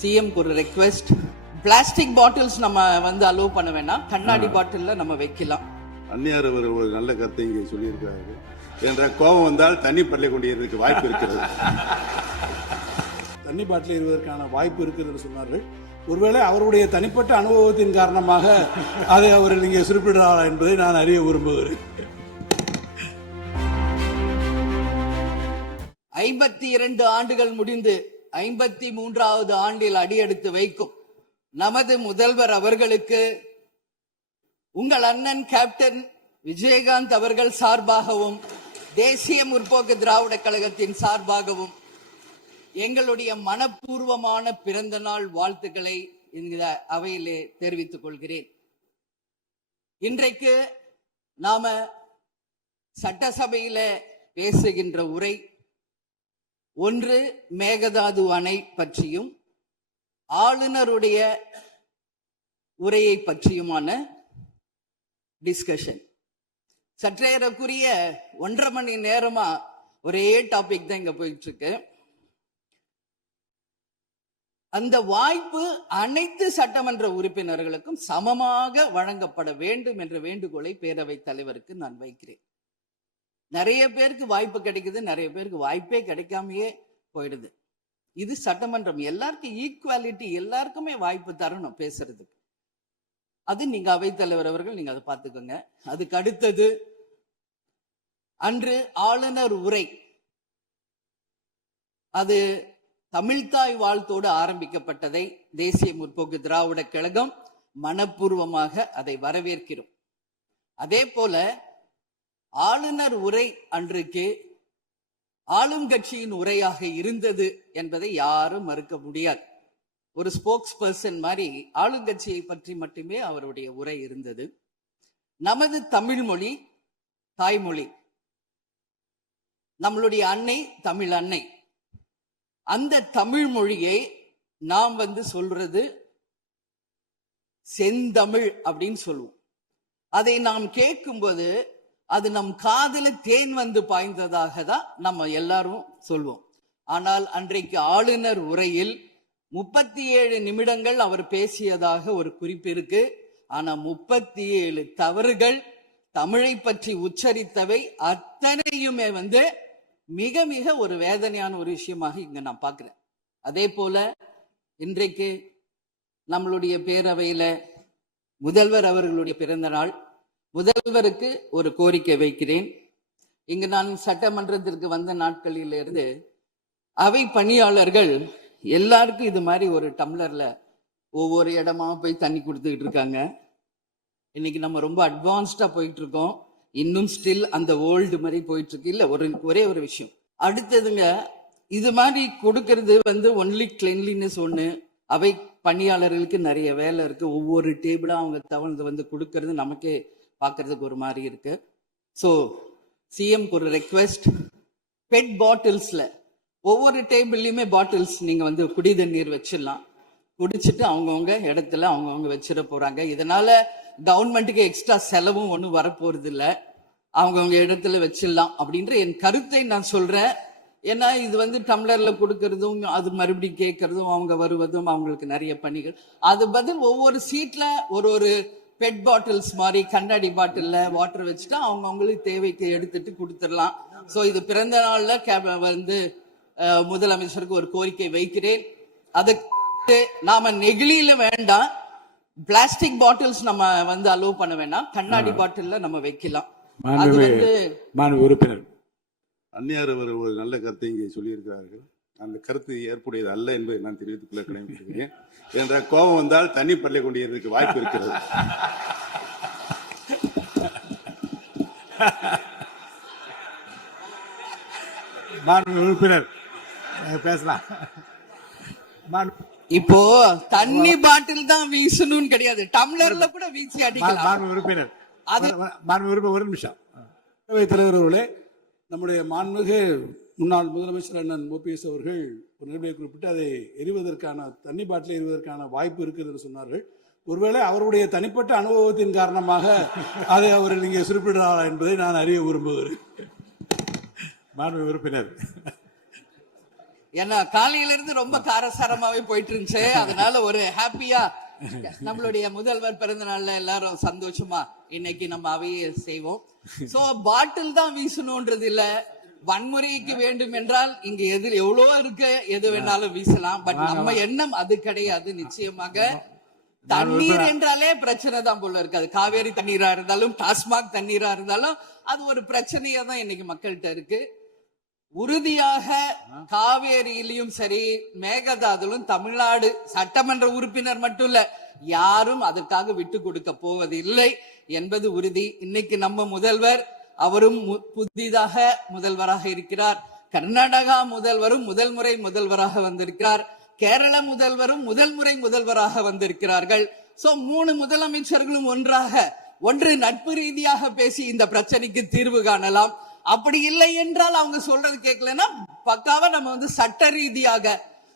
சிஎம்க்கு ஒரு request, plastic bottles நம்ம வந்து அலோவ் பண்ண வேணாம், கண்ணாடி பாட்டில்ல நம்ம வைக்கலாம். அந்நியார் அவர் ஒரு நல்ல கருத்தை இங்கே சொல்லியிருக்கிறாரு. என்ற கோபம் வந்தால் தண்ணி பள்ளி கொண்டிருக்க வாய்ப்பு இருக்கிறது. தண்ணி பாட்டில் இருவதற்கான வாய்ப்பு இருக்கிறது சொன்னார்கள். ஒருவேளை அவருடைய தனிப்பட்ட அனுபவத்தின் காரணமாக அதை அவர் இங்கே குறிப்பிடுறாரா என்பதை நான் அறிய விரும்புகிறேன். 52 ஆண்டுகள் முடிந்து 53வது ஆண்டில் அடியெடுத்து வைக்கும் நமது முதல்வர் அவர்களுக்கு உங்கள் அண்ணன் கேப்டன் விஜயகாந்த் அவர்கள் சார்பாகவும் தேசிய முற்போக்கு திராவிட கழகத்தின் சார்பாகவும் எங்களுடைய மனப்பூர்வமான பிறந்த நாள் வாழ்த்துக்களை இந்த அவையிலே தெரிவித்துக் கொள்கிறேன். இன்றைக்கு நாம சட்டசபையில பேசுகின்ற உரை ஒன்று மேகதாது அணை பற்றியும் ஆளுநருடைய உரையை பற்றியுமான டிஸ்கஷன். சற்றேறக்குரிய 1.5 மணி நேரமா ஒரே டாபிக் தான் இங்க போயிட்டு இருக்கு. அந்த வாய்ப்பு அனைத்து சட்டமன்ற உறுப்பினர்களுக்கும் சமமாக வழங்கப்பட வேண்டும் என்ற வேண்டுகோளை பேரவைத் தலைவருக்கு நான் வைக்கிறேன். நிறைய பேருக்கு வாய்ப்பு கிடைக்குது, நிறைய பேருக்கு வாய்ப்பே கிடைக்காமையே போயிடுது. இது சட்டமன்றம், எல்லாருக்கும் ஈக்குவாலிட்டி, எல்லாருக்குமே வாய்ப்பு தரணும் பேசுறதுக்கு. அது நீங்க அவைத்தலைவர் அவர்கள் நீங்க அதை பார்த்துக்கோங்க. அதுக்கு அடுத்தது அன்று ஆளுநர் உரை, அது தமிழ்தாய் வாழ்த்தோடு ஆரம்பிக்கப்பட்டதை தேசிய முற்போக்கு திராவிட கழகம் மனப்பூர்வமாக அதை வரவேற்கிறோம். அதே போல ஆளுநர் உரை அன்றைக்கு ஆளும் கட்சியின் உரையாக இருந்தது என்பதை யாரும் மறுக்க முடியாது. ஒரு ஸ்போக்ஸ் பர்சன் மாதிரி ஆளுங்கட்சியை பற்றி மட்டுமே அவருடைய உரை இருந்தது. நமது தமிழ் மொழி தாய்மொழி, நம்மளுடைய அன்னை தமிழ் அன்னை. அந்த தமிழ் மொழியை நாம் சொல்றது செந்தமிழ் அப்படின்னு சொல்லுவோம். அதை நாம் கேட்கும்போது அது நம் காதுல தேன் பாய்ந்ததாக தான் நம்ம எல்லாரும் சொல்வோம். ஆனால் அன்றைக்கு ஆளுநர் உரையில் 37 நிமிடங்கள் அவர் பேசியதாக ஒரு குறிப்பு இருக்கு. ஆனா 37 தவறுகள், தமிழை பற்றி உச்சரித்தவை அத்தனையுமே மிக மிக ஒரு வேதனையான ஒரு விஷயமாக இங்க நான் பார்க்கிறேன். அதே போல இன்றைக்கு நம்மளுடைய பேரவையில முதல்வர் அவர்களுடைய பிறந்த நாள். முதல்வருக்கு ஒரு கோரிக்கை வைக்கிறேன். இங்கு நான் சட்டமன்றத்திற்கு வந்த நாட்களிலிருந்து அவை பணியாளர்கள் எல்லாருக்கும் இது மாதிரி ஒரு டம்ளர்ல ஒவ்வொரு இடமா போய் தண்ணி கொடுத்துக்கிட்டு இருக்காங்க. இன்னைக்கு நம்ம ரொம்ப அட்வான்ஸ்டா போயிட்டு இருக்கோம். இன்னும் ஸ்டில் அந்த ஓல்டு மாதிரி போயிட்டு இருக்கு. இல்ல ஒரே ஒரு விஷயம், அடுத்ததுங்க இது மாதிரி கொடுக்கறது ஒன்லி கிளீன்லினஸ் ஒண்ணு. அவை பணியாளர்களுக்கு நிறைய வேலை இருக்கு. ஒவ்வொரு டேபிளா அவங்க தவழ்ந்து கொடுக்கறது நமக்கே பார்க்கறதுக்கு ஒரு மாதிரி இருக்கு. ஸோ சிஎம்க்கு ஒரு ரெக்வெஸ்ட், பெட் பாட்டில்ஸ்ல ஒவ்வொரு டேபிள்லயுமே பாட்டில்ஸ் நீங்க குடி தண்ணீர் வச்சிடலாம். குடிச்சிட்டு அவங்கவுங்க இடத்துல அவங்கவுங்க வச்சிட போறாங்க. இதனால கவர்மெண்ட்டுக்கு எக்ஸ்ட்ரா செலவும் ஒன்றும் வரப்போறது இல்லை. அவங்கவுங்க இடத்துல வச்சிடலாம் அப்படின்ற என் கருத்தை நான் சொல்றேன். ஏன்னா இது டம்ளர்ல கொடுக்கறதும் அது மறுபடியும் கேட்கறதும் அவங்க வருவதும் அவங்களுக்கு நிறைய பணிகள். அது பதில் ஒவ்வொரு சீட்ல ஒரு பெட் பாட்டில்ஸ் மாதிரி கண்ணாடி பாட்டில்ல வாட்டர் வச்சுட்டா அவங்களுக்கு தேவைக்கு எடுத்துட்டு கொடுத்துடலாம். ஸோ இது பிறந்த நாள்ல முதலமைச்சருக்கு ஒரு கோரிக்கை வைக்கிறேன். அதுக்கு நாம நெகிழியில வேண்டாம், பிளாஸ்டிக் பாட்டில்ஸ் நம்ம அலோவ் பண்ண வேண்டாம், கண்ணாடி பாட்டில்ல நம்ம வைக்கலாம். உறுப்பினர் அந்நியார் அவர் ஒரு நல்ல கருத்தை இங்கே சொல்லியிருக்கிறார்கள். அந்த கருத்து ஏற்புடையது அல்ல என்பதை நான் தெரிவித்துக் கொள்ள கடமைப்பட்டிருக்கிறேன். என்ற கோபம் வந்தால் தண்ணி பள்ளி கொண்டிருக்க வாய்ப்பு இருக்கிறது. உறுப்பினர் பேசலாம். இப்போ தண்ணி பாட்டில் தான் வீசணும்னு கிடையாது, டம்ளர்ல கூட வீசி அடிக்கலாம். உறுப்பினர் ஒரு நிமிஷம். தலைவர் அவர்களே, நம்முடைய மாண்புமிகு முன்னாள் முதலமைச்சர் அண்ணன் ஓபிஎஸ் அவர்கள் ஒரு நிலையை குறிப்பிட்டு அதை எரிவதற்கான தண்ணி பாட்டில் எரிவதற்கான வாய்ப்பு இருக்கிறது சொன்னார்கள். ஒருவேளை அவருடைய தனிப்பட்ட அனுபவத்தின் காரணமாக அதை அவர் இங்கே குறிப்பிடுறாரா என்பதை நான் அறிய விரும்புகிறேன். மாண்புமிகு உறுப்பினர். ஏன்னா காலையில இருந்து ரொம்ப காரசாரமாவே போயிட்டு இருந்துச்சு. அதனால ஒரு ஹாப்பியா நம்மளுடைய முதல்வர் பிறந்த நாள்ல எல்லாரும் சந்தோஷமா இன்னைக்கு நம்ம அவையை செய்வோம். சோ பாட்டில் தான் வீசணும்ன்றது இல்ல, வன்முறைக்கு வேண்டும் என்றால் இங்க எதில் எவ்வளவோ இருக்கு, எது வேணாலும் வீசலாம். பட் நம்ம எண்ணம் அது கிடையாது. நிச்சயமாக தண்ணீர் என்றாலே பிரச்சனை தான் போல இருக்கு. அது காவேரி தண்ணீரா இருந்தாலும் டாஸ்மாக் தண்ணீரா இருந்தாலும் அது ஒரு பிரச்சனையா தான் இன்னைக்கு மக்கள்கிட்ட இருக்கு. உறுதியாக காவேரியிலும் சரி மேகதாதுலும் தமிழ்நாடு சட்டமன்ற உறுப்பினர் மட்டும் இல்ல, யாரும் அதற்காக விட்டு கொடுக்க போவதில்லை என்பது உறுதி. இன்னைக்கு நம்ம முதல்வர் அவரும் புதிதாக முதல்வராக இருக்கிறார். கர்நாடகா முதல்வரும் முதல் முறை முதல்வராக வந்திருக்கிறார். கேரள முதல்வரும் முதல் முறை முதல்வராக வந்திருக்கிறார்கள். சோ 3 முதலமைச்சர்களும் ஒன்று நட்பு ரீதியாக பேசி இந்த பிரச்சனைக்கு தீர்வு காணலாம். அப்படி இல்லை என்றால் அவங்க சொல்றது கேட்கலன்னா பக்காவா நம்ம சட்ட ரீதியாக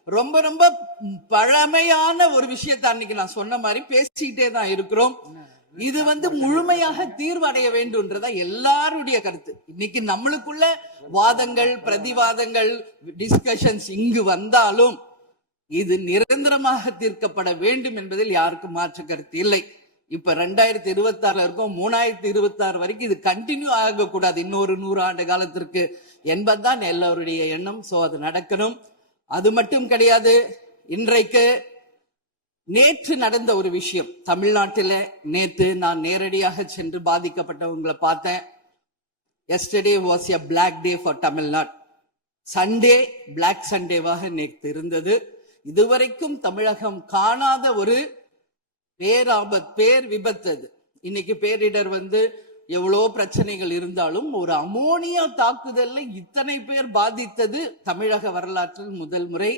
ரொம்ப ரொம்ப பழமையான ஒரு விஷயத்தை அன்னைக்கு நான் சொன்ன மாதிரி பேசிக்கிட்டே தான் இருக்கிறோம். இது முழுமையாக தீர்வடைய வேண்டும்ன்றதா எல்லாருடைய கருத்து. இன்னைக்கு நம்மளுக்குள்ள வாதங்கள் பிரதிவாதங்கள் டிஸ்கஷன்ஸ் இங்கு வந்தாலும் இது நிரந்தரமாக தீர்க்கப்பட வேண்டும் என்பதில் யாருக்கும் மாற்று கருத்து இல்லை. இப்ப 2026 இருக்கும், 2026 வரைக்கும் இது கண்டினியூ ஆகக்கூடாது, இன்னொரு 100 ஆண்டு காலத்திற்கு என்பதுதான் எல்லோருடைய எண்ணம். சோ அது நடக்கணும். அது மட்டும் கிடையாது, இன்றைக்கு நேற்று நடந்த ஒரு விஷயம் தமிழ்நாட்டில. நேற்று நான் நேரடியாக சென்று பாதிக்கப்பட்டவங்களை பார்த்தேன். yesterday was a black day for Tamil Nadu. Sunday black சண்டேவாக நேற்று இருந்தது. இதுவரைக்கும் தமிழகம் காணாத ஒரு பேர் விபத்து. இன்னைக்கு பேரிடர் எவ்வளோ பிரச்சனைகள் இருந்தாலும் ஒரு அமோனியா தாக்குதல்ல இத்தனை பேர் பாதித்தது தமிழக வரலாற்றில் முதல் முறை.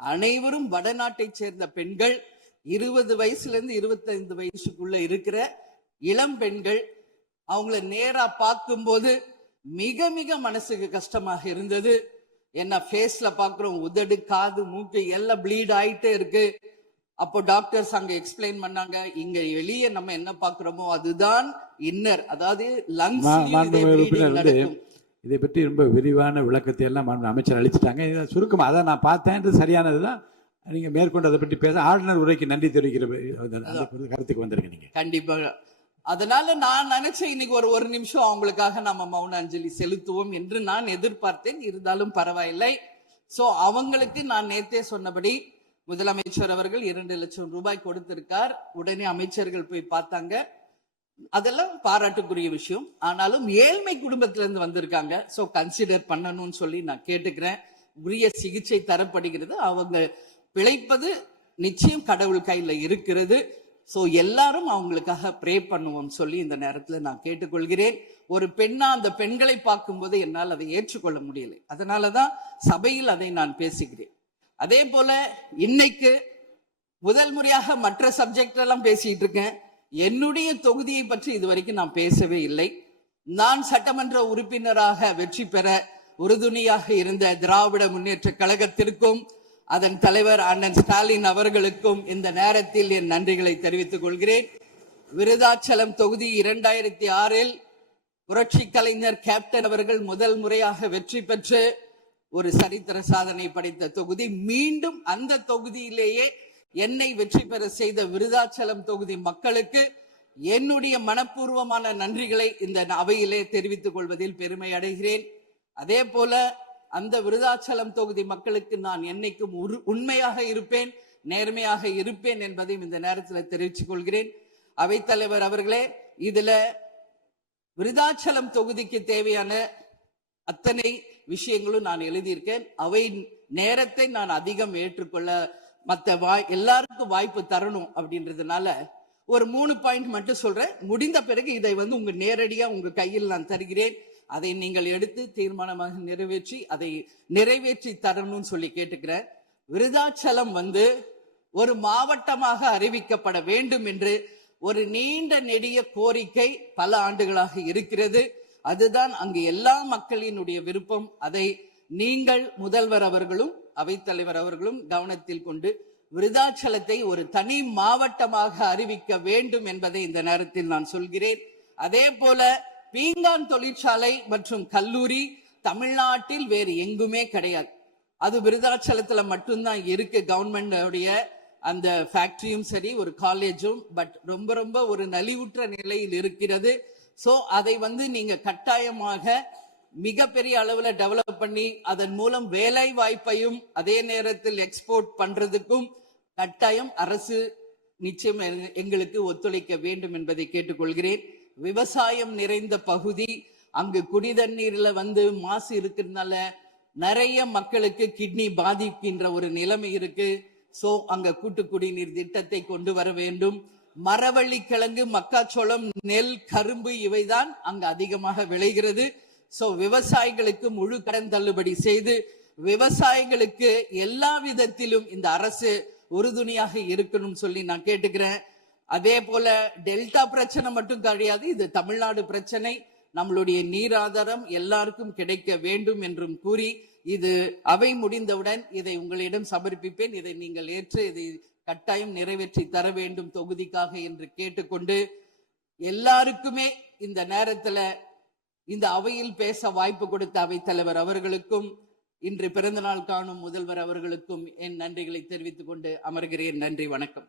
அனைவரும் வடநாட்டை சேர்ந்த பெண்கள், 20 வயசுல இருந்து 25 வயசுக்குள்ள இருக்கிற இளம் பெண்கள். அவங்கள நேரா பார்க்கும்போது மிக மிக மனசுக்கு கஷ்டமாக இருந்தது. என்ன ஃபேஸ்ல பாக்குறோம், உதடு காது மூக்கு எல்லாம் ப்ளீட் ஆயிட்டே இருக்கு. அப்போ டாக்டர்ஸ் அங்க எக்ஸ்பிளைன் பண்ணாங்க, இங்க வெளியே நம்ம என்ன பாக்குறோமோ அதுதான் இன்னர், அதாவது லங்ஸ். இதை பற்றி ரொம்ப விரிவான விளக்கத்தை எல்லாம் அமைச்சர் அளிச்சுட்டாங்க. சுருக்கமா அதான் நான் பார்த்தேன், சரியானதுதான். நீங்க மேற்கொண்டு அதை பற்றி பேச ஆளுநர் உரைக்கு நன்றி தெரிவிக்கிற கருத்துக்கு வந்திருக்கீங்க நீங்க. கண்டிப்பா. அதனால நான் நினைச்சேன் இன்னைக்கு ஒரு நிமிஷம் அவங்களுக்காக நம்ம மௌன அஞ்சலி செலுத்துவோம் என்று நான் எதிர்பார்த்தேன். இருந்தாலும் பரவாயில்லை. சோ அவங்களுக்கு நான் நேத்தே சொன்னபடி முதலமைச்சர் அவர்கள் 2 லட்சம் ரூபாய் கொடுத்திருக்கார். உடனே அமைச்சர்கள் போய் பார்த்தாங்க. அதெல்லாம் பாராட்டுக்குரிய விஷயம். ஆனாலும் ஏழ்மை குடும்பத்திலிருந்து வந்திருக்காங்க. சோ கன்சிடர் பண்ணணும்னு சொல்லி நான் கேட்டுக்கிறேன். உரிய சிகிச்சை தரப்படுகிறது. அவங்க பிழைப்பது நிச்சயம் கடவுள் கையில இருக்கிறது. சோ எல்லாரும் அவங்களுக்காக ப்ரே பண்ணுவோம் சொல்லி இந்த நேரத்துல நான் கேட்டுக்கொள்கிறேன். ஒரு பெண்ணா அந்த பெண்களை பார்க்கும்போது என்னால் அதை ஏற்றுக்கொள்ள முடியலை. அதனாலதான் சபையில் அதை நான் பேசுகிறேன். அதே போல இன்னைக்கு முதல் முறையாக மற்ற சப்ஜெக்ட் எல்லாம் பேசிட்டு இருக்கேன். என்னுடைய தொகுதியை பற்றி இதுவரைக்கும் நான் பேசவே இல்லை. நான் சட்டமன்ற உறுப்பினராக வெற்றி பெற உறுதுணையாக இருந்த திராவிட முன்னேற்ற கழகத்திற்கும் அதன் தலைவர் அண்ணன் ஸ்டாலின் அவர்களுக்கும் இந்த நேரத்தில் என் நன்றிகளை தெரிவித்துக் கொள்கிறேன். விருதாச்சலம் தொகுதி 2006 புரட்சி கலைஞர் கேப்டன் அவர்கள் முதல் முறையாக வெற்றி பெற்று ஒரு சரித்திர சாதனை படைத்த தொகுதி. மீண்டும் அந்த தொகுதியிலேயே என்னை வெற்றி பெற செய்த விருதாச்சலம் தொகுதி மக்களுக்கு என்னுடைய மனப்பூர்வமான நன்றிகளை இந்த அவையிலே தெரிவித்துக் கொள்வதில் பெருமை அடைகிறேன். அதே போல அந்த விருதாச்சலம் தொகுதி மக்களுக்கு நான் என்னைக்கும் உண்மையாக இருப்பேன், நேர்மையாக இருப்பேன் என்பதையும் இந்த நேரத்தில் தெரிவித்துக் கொள்கிறேன். அவைத்தலைவர் அவர்களே, இதுல விருதாச்சலம் தொகுதிக்கு தேவையான அத்தனை விஷயங்களும் நான் எழுதியிருக்கேன். அவை நேரத்தை நான் அதிகம் ஏற்றுக்கொள்ள எல்லாருக்கும் வாய்ப்பு தரணும் அப்படின்றதுனால ஒரு 3 பாயிண்ட் மட்டும் சொல்றேன். முடிந்த பிறகு இதை உங்க நேரடியா உங்க கையில் நான் தருகிறேன். அதை நீங்கள் எடுத்து தீர்மானமாக நிறைவேற்றி அதை நிறைவேற்றி தரணும்னு சொல்லி கேட்டுக்கிறேன். விருதாச்சலம் ஒரு மாவட்டமாக அறிவிக்கப்பட வேண்டும் என்று ஒரு நீண்ட நெடிய கோரிக்கை பல ஆண்டுகளாக இருக்கிறது. அதுதான் அங்கு எல்லா மக்களினுடைய விருப்பம். அதை நீங்கள் முதல்வர் அவர்களும் அவைத்தலைவர் அவர்களும் கவனத்தில் கொண்டு விருதாச்சலத்தை ஒரு தனி மாவட்டமாக அறிவிக்க வேண்டும் என்பதை இந்த நேரத்தில் நான் சொல்கிறேன். அதே போல பீங்கான் தொழிற்சாலை மற்றும் கல்லூரி தமிழ்நாட்டில் வேறு எங்குமே கிடையாது. அது விருதாச்சலத்துல மட்டும்தான் இருக்கு கவர்மெண்டோடைய அந்த ஃபேக்டரியும் சரி ஒரு காலேஜும். பட் ரொம்ப ரொம்ப ஒரு நலிவுற்ற நிலையில் இருக்கிறது. சோ அதை நீங்க கட்டாயமாக மிகப்பெரிய அளவுல டெவலப் பண்ணி அதன் மூலம் வேலை வாய்ப்பையும் அதே நேரத்தில் எக்ஸ்போர்ட் பண்றதுக்கும் கட்டாயம் அரசு நிச்சயம் எங்களுக்கு ஒத்துழைக்க வேண்டும் என்பதை கேட்டுக்கொள்கிறேன். விவசாயம் நிறைந்த பகுதி, அங்கு குடிதண்ணீர்ல மாசு இருக்கிறதுனால நிறைய மக்களுக்கு கிட்னி பாதிக்கின்ற ஒரு நிலைமை இருக்கு. சோ அங்க கூட்டு குடிநீர் திட்டத்தை கொண்டு வர வேண்டும். மரவள்ளி கிழங்கு, மக்காச்சோளம், நெல், கரும்பு இவைதான் அங்கு அதிகமாக விளைகிறது. சோ விவசாயிகளுக்கு முழு கடன் தள்ளுபடி செய்து விவசாயிகளுக்கு எல்லா விதத்திலும் இந்த அரசு உறுதுணையாக இருக்கணும் சொல்லி நான் கேட்டுக்கிறேன். அதே போல டெல்டா பிரச்சனை மட்டும் கிடையாது, இது தமிழ்நாடு பிரச்சனை. நம்மளுடைய நீர் ஆதாரம் எல்லாருக்கும் கிடைக்க வேண்டும் என்றும் கூறி, இது அவை முடிந்தவுடன் இதை உங்களிடம் சமர்ப்பிப்பேன். இதை நீங்கள் ஏற்று இதை கட்டாயம் நிறைவேற்றி தர வேண்டும் தொகுதிக்காக என்று கேட்டுக்கொண்டு, எல்லாருக்குமே இந்த நேரத்துல இந்த அவையில் பேச வாய்ப்பு கொடுத்த அவைத்தலைவர் அவர்களுக்கும் இன்று பிறந்த நாள் காணும் முதல்வர் அவர்களுக்கும் என் நன்றிகளை தெரிவித்துக் கொண்டு அமர்கிறேன். நன்றி, வணக்கம்.